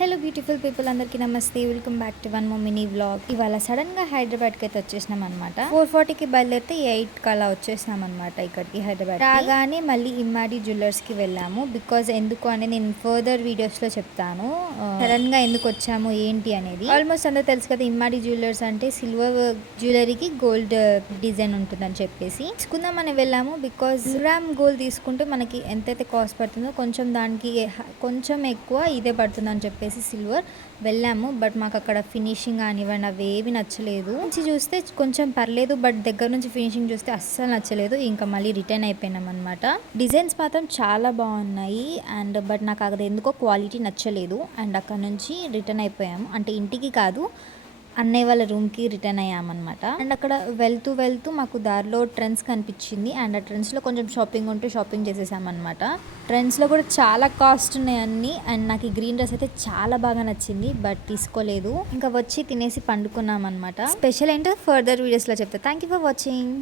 Hello beautiful people, అందరికీ నమస్తే. Welcome back to one more mini vlog. ఇవాళ సడన్గా హైదరాబాద్కి అయితే వచ్చేసినాం అనమాట. 4:40కి బయలుదేరితే 8 అలా వచ్చేసినాం అనమాట ఇక్కడికి హైదరాబాద్. రాగానే మళ్ళీ ఇమ్మాడి జ్యువెలర్స్కి వెళ్ళాము. బికాజ్ ఎందుకు అనేది నేను ఫర్దర్ వీడియోస్లో చెప్తాను. సడన్గా ఎందుకు వచ్చాము ఏంటి అనేది. ఆల్మోస్ట్ అందరూ తెలుసు కదా, ఇమ్మాడి జ్యువెలర్స్ అంటే సిల్వర్ జ్యువెలరీకి గోల్డ్ డిజైన్ ఉంటుందని చెప్పేసి తీసుకుందామని వెళ్ళాము. బికాజ్ గ్రామ్ గోల్డ్ తీసుకుంటే మనకి ఎంతైతే కాస్ట్ పడుతుందో కొంచెం దానికి కొంచెం ఎక్కువ ఇదే పడుతుందని చెప్పేసి సిల్వర్ వెళ్ళాము. బట్ మాకు అక్కడ ఫినిషింగ్ కానివ్వండి అవి ఏవి నచ్చలేదు. నుంచి చూస్తే కొంచెం పర్లేదు, బట్ దగ్గర నుంచి ఫినిషింగ్ చూస్తే అస్సలు నచ్చలేదు. ఇంకా మళ్ళీ రిటర్న్ అయిపోయినాం అనమాట. డిజైన్స్ మాత్రం చాలా బాగున్నాయి బట్ నాకు అది ఎందుకో క్వాలిటీ నచ్చలేదు. అక్కడ నుంచి రిటర్న్ అయిపోయాము. అంటే ఇంటికి కాదు, అన్నయ్య వాళ్ళ రూమ్కి రిటర్న్ అయ్యామన్నమాట. అక్కడ వెళ్తూ మాకు దారిలో ట్రెండ్స్ కనిపించింది. ఆ ట్రెండ్స్లో కొంచెం షాపింగ్ ఉంటే షాపింగ్ చేసేసామన్నమాట. ట్రెండ్స్లో కూడా చాలా కాస్ట్ ఉన్నాయి అన్నీ. నాకు ఈ గ్రీన్ డ్రెస్ అయితే చాలా బాగా నచ్చింది, బట్ తీసుకోలేదు. ఇంకా వచ్చి తినేసి పండుకున్నాం అనమాట. స్పెషల్ ఏంటో ఫర్దర్ వీడియోస్లో చెప్తా. Thank you for watching.